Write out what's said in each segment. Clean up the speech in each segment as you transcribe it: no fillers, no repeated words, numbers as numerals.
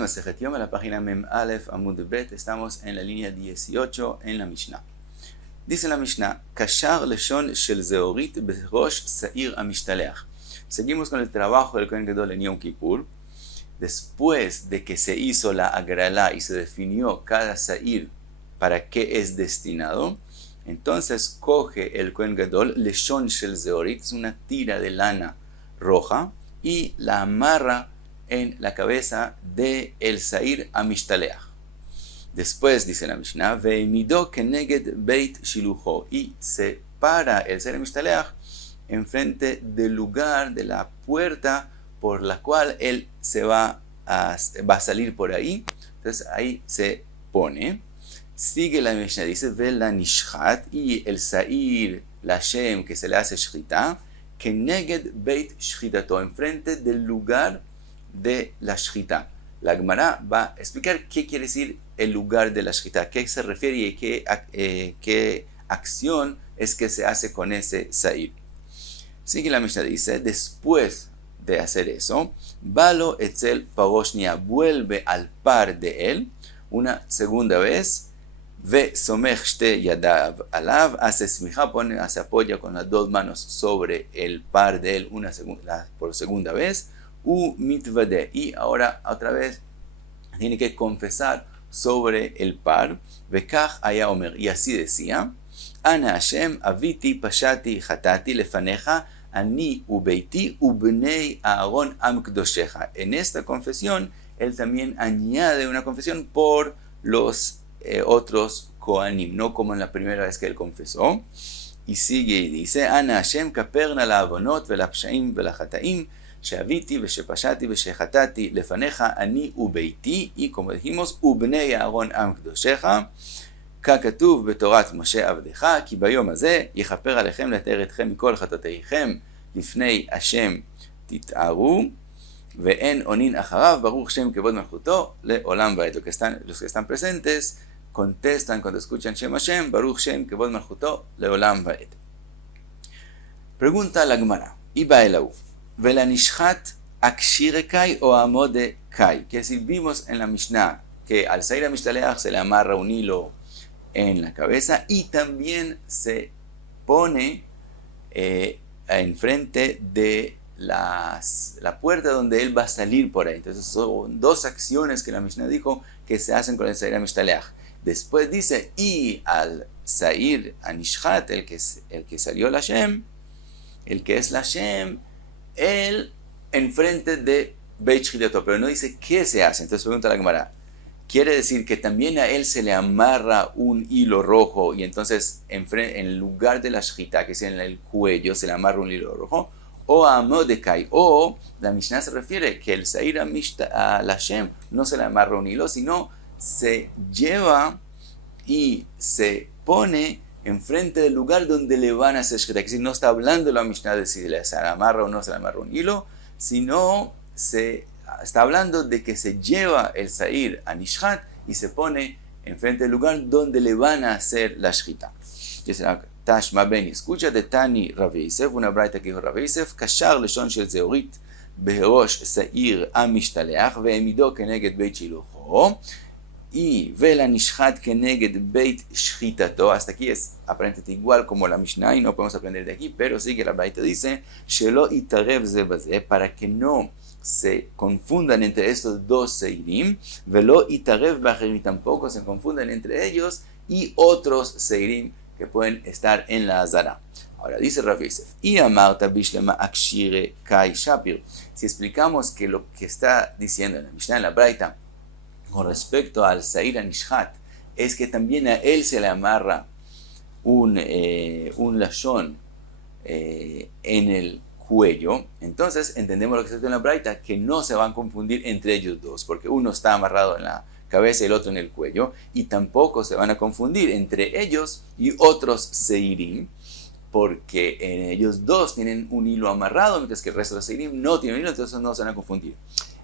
Masejet Yom, en la página Mem Aleph Amud Bet, estamos en la línea 18 en la Mishnah. Dice la Mishnah, Kashar leshon shel zeorit berosh sa'ir amishtalech. Seguimos con el trabajo del Kohen Gadol en Yom Kippur. Después de que se hizo la agralá y se definió cada sa'ir para qué es destinado, entonces coge el Kohen Gadol leshon shel zeorit, es una tira de lana roja, y la amarra en la cabeza de el Sa'ir Amishtalech. Después dice la Mishnah, Ve'imido keneged beit shilucho, y se para el Sa'ir Amishtalech enfrente del lugar, de la puerta por la cual él va a salir por ahí. Entonces ahí se pone. Sigue la Mishnah, dice, Ve'la nishchat, y el Sa'ir, la Shem, que se le hace shchita, keneged beit shchitato, enfrente del lugar de la shchita. La Gemara va a explicar qué quiere decir el lugar de la shchita, qué se refiere y qué acción es que se hace con ese sa'ir. Sigue la Mishnah, dice, después de hacer eso, Balo etzel paroshnia, vuelve al par de él una segunda vez, Ve somech shte yadav alav, hace smija, se apoya con las dos manos sobre el par de él por segunda vez, mitvade, y ahora otra vez tiene que confesar sobre el par. Vekach haya omer, y así decía, Ana Hashem aviti pashati chatati lefaneja ani ubeiti ubnei Aaron am kdosheja. En esta confesión él también añade una confesión por los otros kohanim, no como en la primera vez que él confesó. Y sigue y dice, Ana Hashem kaperna la avonot vela pshaim vela chataim sheaviti veshepashati veshechatati lefaneja ani ubeiti, y como dijimos, ubnei Aaron am kdosheja, ככתוב בתורת משה עבדך, כי ביום הזה יכפר עליכם לתאר אתכם מכל חטאותיכם לפני השם תתארו, ואין עונין אחריו, ברוך שם כבוד מלכותו לעולם ועד. Los que están presentes contestan cuando escuchan Shem Hashem, Baruch Shem כבוד מלכותו לעולם ועד. Pregunta la Gemara, Iba Elau, ולנשחט אקשירקאי או עמודקאי, que si vimos en la Mishnah que al Sa'ir Amishtalech se le amarra un hilo en la cabeza y también se pone enfrente de la puerta donde él va a salir por ahí. Entonces son dos acciones que la Mishnah dijo que se hacen con el Sa'ir Amishtalech. Después dice, y al Sa'ir Anishchat, el que salió la Shem, el que es la Shem, él enfrente de Beit Shchitato, pero no dice qué se hace. Entonces pregunta la Gemara, ¿quiere decir que también a él se le amarra un hilo rojo y entonces en lugar de la shchita, que es en el cuello, se le amarra un hilo rojo? O a Mordecai, o la Mishnah se refiere que el Sa'ir a la Shem no se le amarra un hilo, sino se lleva y se pone enfrente del lugar donde le van a hacer shchita. Que si no está hablando la Mishnah de si se le amarra o no se le amarra un hilo, sino está hablando de que se lleva el Sa'ir a Nishchat y se pone enfrente del lugar donde le van a hacer la shchita. Tashma Beni, escucha de Tani Rav Yosef, una braita que dijo Rav Yosef, Kashar leshon shel zeorit berosh Sa'ir amishtalech ve'emido keneged beit shilucho y vela nishchat keneged beit shchitato. Hasta aquí es aparentemente igual como la Mishnah y no podemos aprender de aquí, pero sigue la braita, dice shelo itarev ze baze, para que no se confundan entre estos dos seirim, velo itarev bacherim, y tampoco se confundan entre ellos y otros seirim que pueden estar en la azara. Ahora dice Rav Yosef, y amarta bishlema akshire kai shapir, si explicamos que lo que está diciendo en la Mishnah, en la Braita, con respecto al Sa'ir Anishchat, es que también a él se le amarra un lashon en el cuello, entonces entendemos lo que se dice en la Braita, que no se van a confundir entre ellos dos, porque uno está amarrado en la cabeza y el otro en el cuello, y tampoco se van a confundir entre ellos y otros seirim, porque ellos dos tienen un hilo amarrado, mientras que el resto de los seirim no tienen un hilo, entonces no se van a confundir.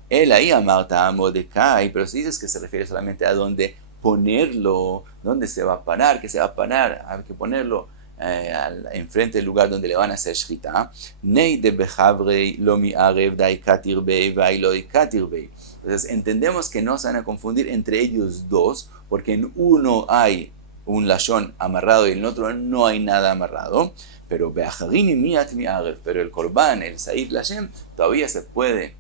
Él ahí amarta a Mordecai, pero si dices que se refiere solamente a dónde ponerlo, dónde se va a parar, que se va a parar, hay que ponerlo enfrente del lugar donde le van a hacer shchita. Neide bechavrei lo mi'arev dai katirbei vai lo katirbei. Entonces entendemos que no se van a confundir entre ellos dos, porque en uno hay un lashon amarrado y en el otro no hay nada amarrado. Pero beacharini miat mi'arev, pero el korban, el sair lashem, todavía se puede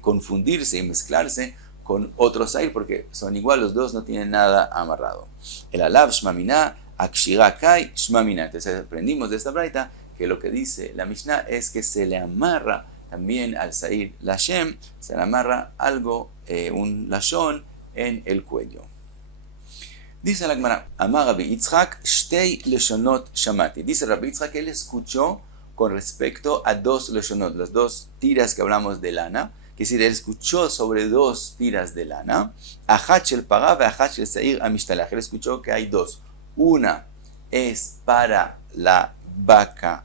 confundirse y mezclarse con otro sair porque son igual, los dos no tienen nada amarrado. El alav shmamina akshira kai shmamina. Entonces aprendimos de esta braita que lo que dice la Mishnah es que se le amarra también al sair lashem, se le amarra algo, un lashon en el cuello. Dice la Gemara, Amar Rabbi Yitzchak, Shtei leshonot shamati. Dice Rabbi Yitzchak que él escuchó con respecto a dos leshonot, las dos tiras que hablamos de lana. Es decir, él escuchó sobre dos tiras de lana. Achat shel pará ve achat shel sair amishtalach. Él escuchó que hay dos. Una es para la vaca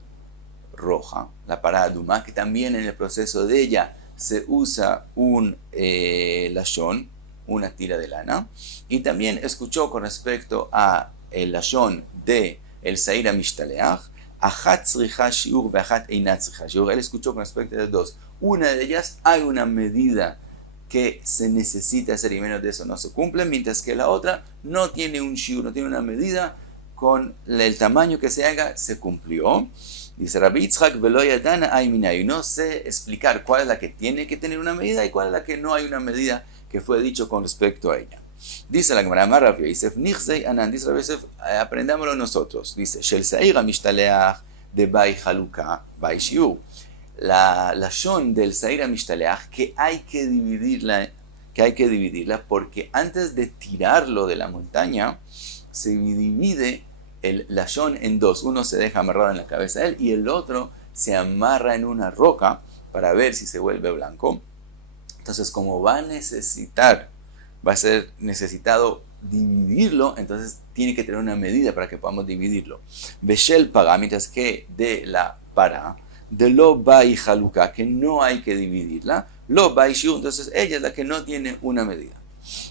roja, la pará aduma, que también en el proceso de ella se usa un lashon, una tira de lana, y también escuchó con respecto a el lashon de el sair amishtalach, achat tzricha shiur ve achat einat tzricha shiur. Él escuchó con respecto a dos. Una de ellas hay una medida que se necesita hacer y menos de eso no se cumple, mientras que la otra no tiene un shiur, no tiene una medida, con el tamaño que se haga se cumplió. Dice Rabbi Yitzchak, velo yadana ay minay. No sé explicar cuál es la que tiene que tener una medida y cuál es la que no hay una medida que fue dicho con respecto a ella. Dice la Gemara, Amar Rabbi Yosef, Nichzei Anan. Dice Rabbi Yosef, aprendámoslo nosotros. Dice, Shel Sair Amishtalech de Bai Haluka, Bai Shiur. La lashon del Sair Amishtalech, que hay que dividirla porque antes de tirarlo de la montaña, se divide el lashon en dos. Uno se deja amarrado en la cabeza de él y el otro se amarra en una roca para ver si se vuelve blanco. Entonces, como va a ser necesitado dividirlo, entonces tiene que tener una medida para que podamos dividirlo. Beshel pará, mientras que de la pará, de lo bai haluka, que no hay que dividirla, lo bai shiur, entonces ella es la que no tiene una medida.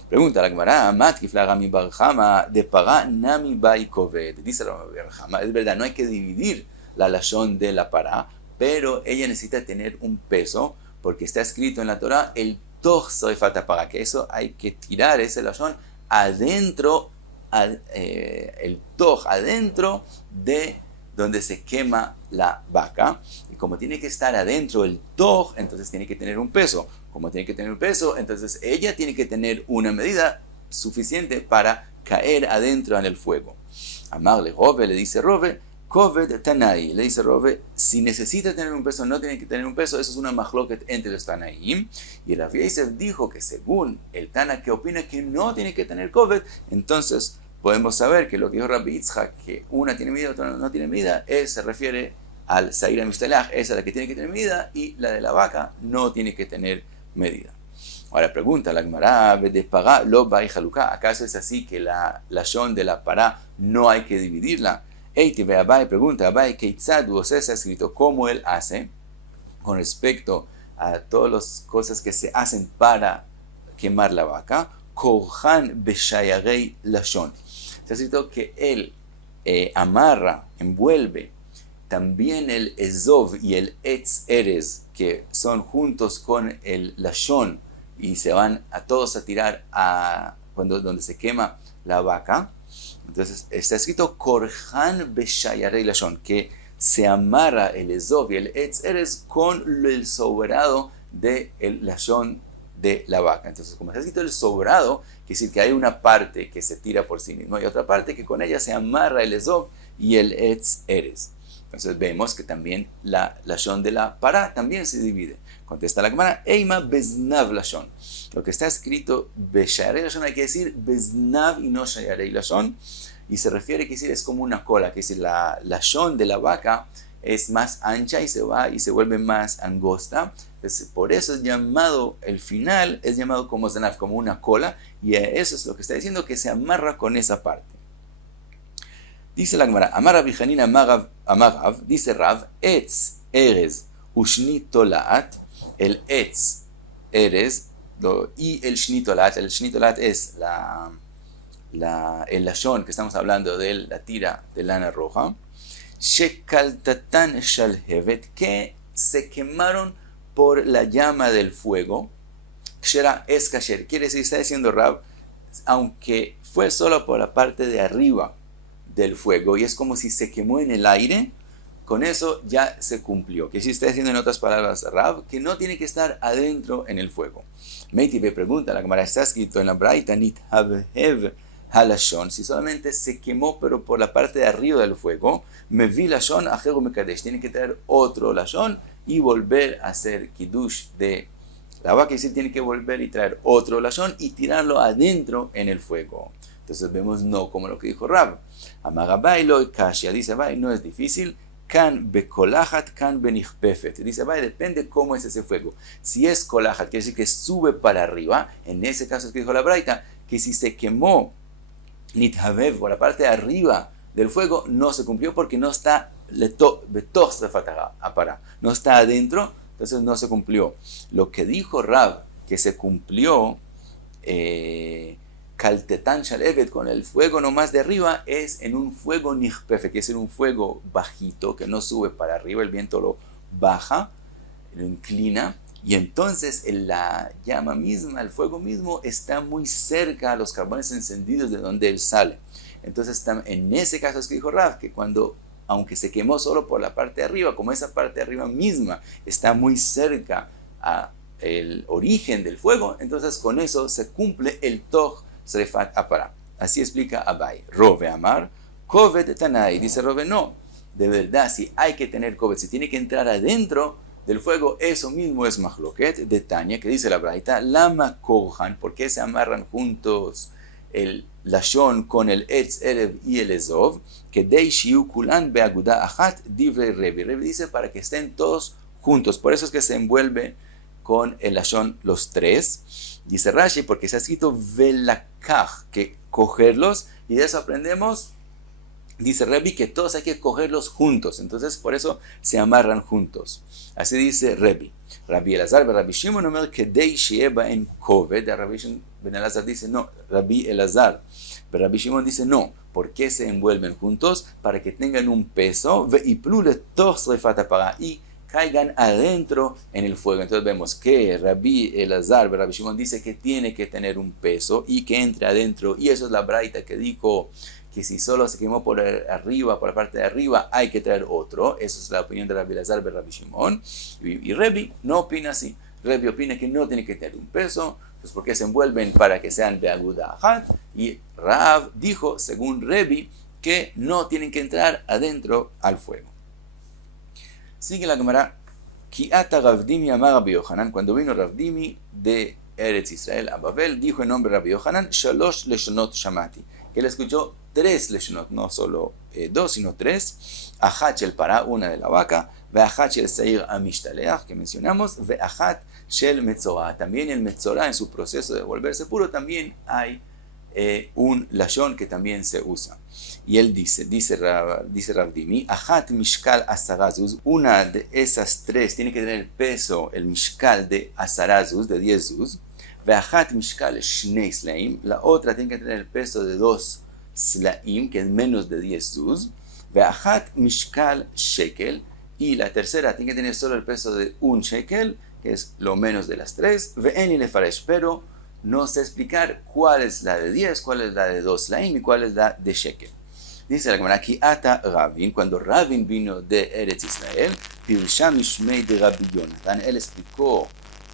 Pregunta la Gemara, Matkifla Rami Barjama de pará nami bai koved. Dice la Barjama, es verdad, no hay que dividir la lashon de la pará, pero ella necesita tener un peso, porque está escrito en la Torah, el toch soifata pará, que eso hay que tirar ese lashon adentro, el toch adentro de donde se quema la vaca, y como tiene que estar adentro el toch, entonces tiene que tener un peso. Como tiene que tener un peso, entonces ella tiene que tener una medida suficiente para caer adentro en el fuego. Amarle Rove, le dice Rove, Koved Tanai, le dice Rove, si necesita tener un peso, no tiene que tener un peso, eso es una machloket entre los Tanaim. Y el Rabbi Yosef dijo que según el Tana que opina que no tiene que tener Koved, entonces podemos saber que lo que dijo Rabbi Yitzchak, que una tiene medida, otra no tiene medida, se refiere al Sair Amishtalech, esa es la que tiene que tener medida, y la de la vaca no tiene que tener medida. Ahora pregunta la Gemara, de pará lo bai haluka, ¿acaso es así que la lashon de la pará no hay que dividirla? Eiti ve Abai, pregunta Abai, Keitzad se ha escrito cómo él hace con respecto a todas las cosas que se hacen para quemar la vaca. Korhan beshayarei lashon. Se ha escrito que él amarra, envuelve también el ezov y el etz erez, que son juntos con el lashon y se van a todos a tirar donde se quema la vaca. Entonces está escrito Korhan beshayarei lashon, que se amarra el ezov y el etz erez con el sobrado del lashon de la vaca. Entonces, como está escrito el sobrado, quiere decir que hay una parte que se tira por sí mismo y otra parte que con ella se amarra el ezov y el etz erez. Entonces vemos que también la lashon de la pará también se divide. Contesta la Gemara, Eima beznav lashon. Lo que está escrito beshayarei lashon hay que decir beznav y no shayarei lashon. Y se refiere, que decir, es como una cola, que decir, la lashon de la vaca es más ancha y se vuelve más angosta. Entonces, por eso es llamado, el final es llamado como zanaf, como una cola, y eso es lo que está diciendo, que se amarra con esa parte. Dice la Gemara, Amar Rabbi Hanina Amarav, dice Rav, etz erez ushni tolaat, el etz erez y el shni tolaat es el lashon que estamos hablando de la tira de lana roja, shekaltatan shalhevet, que se quemaron por la llama del fuego, kshera es kasher, quiere decir, está diciendo Rab, aunque fue solo por la parte de arriba del fuego, y es como si se quemó en el aire, con eso ya se cumplió. Que si está diciendo en otras palabras Rab, que no tiene que estar adentro en el fuego. Meiti me pregunta, la Gemara está escrito en la Braita, nithavhev halashon, si solamente se quemó pero por la parte de arriba del fuego, me vi lashon ajeru mekadesh, tiene que traer otro lashon y volver a hacer kiddush de la vaca, y tiene que volver y traer otro lashon y tirarlo adentro en el fuego. Entonces vemos no como lo que dijo Rab. Amagabai lo kashia, dice Abai, no es difícil. Kan bekolachat, kan benichpefet. Dice Abai, depende cómo es ese fuego. Si es kolachat, quiere decir que sube para arriba. En ese caso es que dijo la Braita, que si se quemó nithavev por la parte de arriba del fuego, no se cumplió porque no está no está adentro, entonces no se cumplió. Lo que dijo Rab, que se cumplió kaltetan shalevet, con el fuego nomás de arriba, es en un fuego nichpefe, que es en un fuego bajito, que no sube para arriba, el viento lo baja, lo inclina, y entonces la llama misma, el fuego mismo, está muy cerca a los carbones encendidos de donde él sale. Entonces en ese caso es que dijo Rab, que cuando, aunque se quemó solo por la parte de arriba, como esa parte de arriba misma está muy cerca a el origen del fuego, entonces con eso se cumple el toch srefat apara. Así explica Abai. Rove Amar, Kovet Tanai. Dice Rove, no, de verdad, si hay que tener Kovet, si tiene que entrar adentro del fuego, eso mismo es Mahloket de Tania, que dice la Braita, Lama Kohan, ¿por qué se amarran juntos el Lashon con el Etz Erev y el Ezov? Que Dei Shiu Kulan Beaguda Achat Divrei Rebi. Rebi dice para que estén todos juntos, por eso es que se envuelve con el Lashon los tres. Dice Rashi, porque se ha escrito velakaj, que cogerlos, y de eso aprendemos, dice Rebi, que todos hay que cogerlos juntos, entonces por eso se amarran juntos. Así dice Rebi. Rabbi Elazar, Rabbi Shimon, Omer, Kedei Shieba en Koved, Rabbi Ben Elazar dice no, Rabbi Elazar, pero Rabbi Shimon dice no, ¿por qué se envuelven juntos? Para que tengan un peso, ve'iplu letoch srefat hapara, y caigan adentro en el fuego. Entonces vemos que Rabbi Elazar, Rabbi Shimon dice que tiene que tener un peso y que entre adentro, y eso es la braita que dijo que si solo se quemó por arriba, por la parte de arriba, hay que traer otro. Esa es la opinión de Rabbi Elazar, Rabbi Shimon, y Rebi no opina así. Rebi opina que no tiene que tener un peso, pues porque se envuelven para que sean de aguda ajat, y Rav dijo, según Rebi, que no tienen que entrar adentro al fuego. Sigue la Gemara, Kiata Ravdimi amar Rabbi Yohanan, cuando vino Ravdimi de Eretz Israel a Babel, dijo en nombre de Rabbi Yohanan, Shalosh leshonot shamati, que él escuchó 3 leshonot, no solo 2, sino 3, Achat shel para, una de la vaca, Veachat shel seir amishtalech, que mencionamos, Veachat shel metzorah, también el metzorah en su proceso de volverse puro, también hay un lashon que también se usa. Y él dice Ravdimi, Achat mishkal asarazuz, una de esas 3 tiene que tener el peso, el mishkal de asarazuz, de 10 zuz, Veachat mishkal shnei slaim, la otra tiene que tener el peso de 2 slaim, que es menos de 10 zuz, Veachat mishkal shekel, y la tercera tiene que tener solo el peso de 1 shekel, que es lo menos de las 3, Ve'eni lefaresh, pero no sé explicar cuál es la de 10, cuál es la de 2 slaim y cuál es la de shekel. Dice la Gemara aquí, Ata Ravin, cuando Ravin vino de Eretz Israel, Pirsha Mishmei de Rabbi Yonatan, él explicó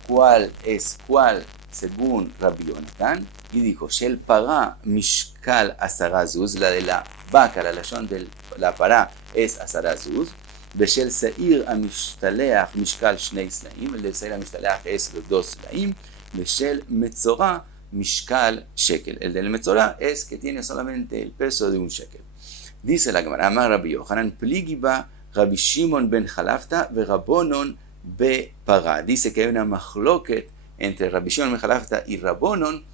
cuál es cuál según Rabbi Yonatan, y dijo, Shel Pará Mishkal Asarazuz, la de la vaca, la lashon de la pará es Asarazuz, Beshel Seir Amishtalech Mishkal Shnei Slaim, el de Seir Amishtalech es los 2 Slaim, Beshel Metzorah Mishkal Shekel, el del Metzorah es que tiene solamente el peso de 1 shekel. Dice la Gemara, Amar Rabbi Yohanan, Pligiba Rabbi Shimon ben Chalafta ve Rabbonon be Pará. Dice que hay una mahloket entre Rabbi Shimon ben Chalafta y Rabbonon.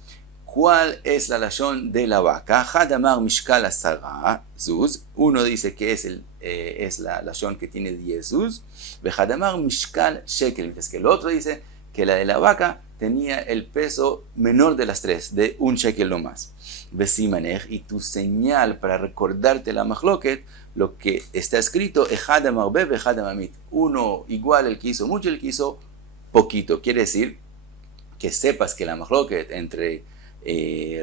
¿Cuál es la lashon de la vaca? Hadamar mishkal asara zuz. Uno dice que es la lashon que tiene 10 zuz. Ve hadamar mishkal shekel. Mientras que el otro dice que la de la vaca tenía el peso menor de las 3, de 1 shekel no más. Besimanech, y tu señal para recordarte la mahloket, lo que está escrito, Echad amarbe ve'echad amamit. Uno igual el que hizo mucho, el que hizo poquito. Quiere decir que sepas que la mahloket entre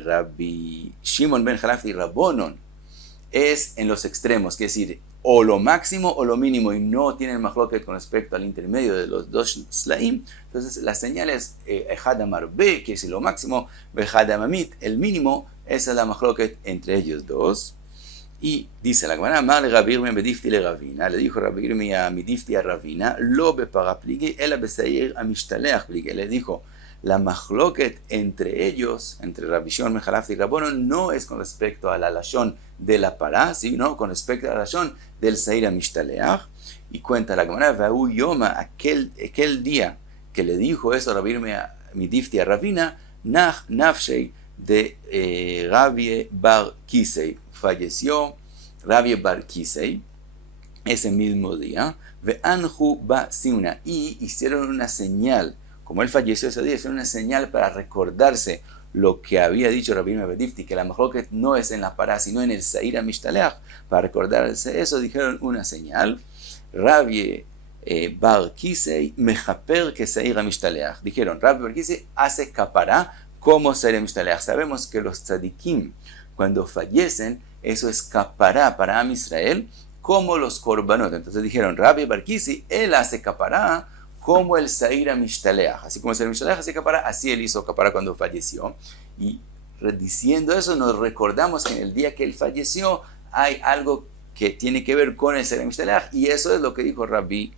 Rabbi Shimon ben Halafti y Rabbonon es en los extremos, quiere decir, o lo máximo o lo mínimo, y no tienen mahloket con respecto al intermedio de los dos slaim. Entonces la señal es Echad amarbe, quiere decir lo máximo, ve'echad amamit, el mínimo. Esa es la mahloket entre ellos dos. Y dice la Gemara, Amar Rabbi Yirmiyah bedifti le Ravina, le dijo Rabbi Yirmiyah midifti a Ravina, lo beparaplige, ela besair amistaleach plige. Le dijo, la mahloket entre ellos, entre Rabbi Shimon ben Halafti y Rabbonon, no es con respecto a la lashon de la pará, sino con respecto a la lashon del sair amistaleach. Y cuenta la Gemara, Va'u yoma, aquel día que le dijo eso Rabbi Yirmiyah midifti a Ravina, nach nafshei de Rabbi Bar Kisei, falleció Rabbi Bar Kisei ese mismo día, ve'anhu ba simna, y hicieron una señal, como él falleció ese día, hicieron una señal para recordarse lo que había dicho Rabbi Bedifti, que la mahloket no es en la pará, sino en el Sair Amistaleach. Para recordarse eso, dijeron una señal, Rabbi Bar Kisei mechaper que Sair Amistaleach. Dijeron, Rabbi Bar Kisei hace capará como Sair Amistaleach. Sabemos que los tzadikim, cuando fallecen, eso es capará para Am Israel, como los korbanot. Entonces dijeron, Rabbi Bar Kisei, él hace capará como el Sair Amistaleach. Así como el Sair Amistaleach hace capará, así él hizo capará cuando falleció. Y diciendo eso, nos recordamos que en el día que él falleció, hay algo que tiene que ver con el Sair Amistaleach, y eso es lo que dijo Rabbi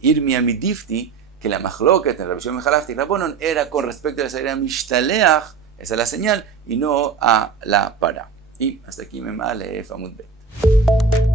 Yirmiyah midifti, que la mahloket en Rabbi Shimon ben Halafti y Rabbonon era con respecto al Sair Amistaleach, esa es la señal, y no a la pará. Y hasta aquí me Aleph Amud Bet.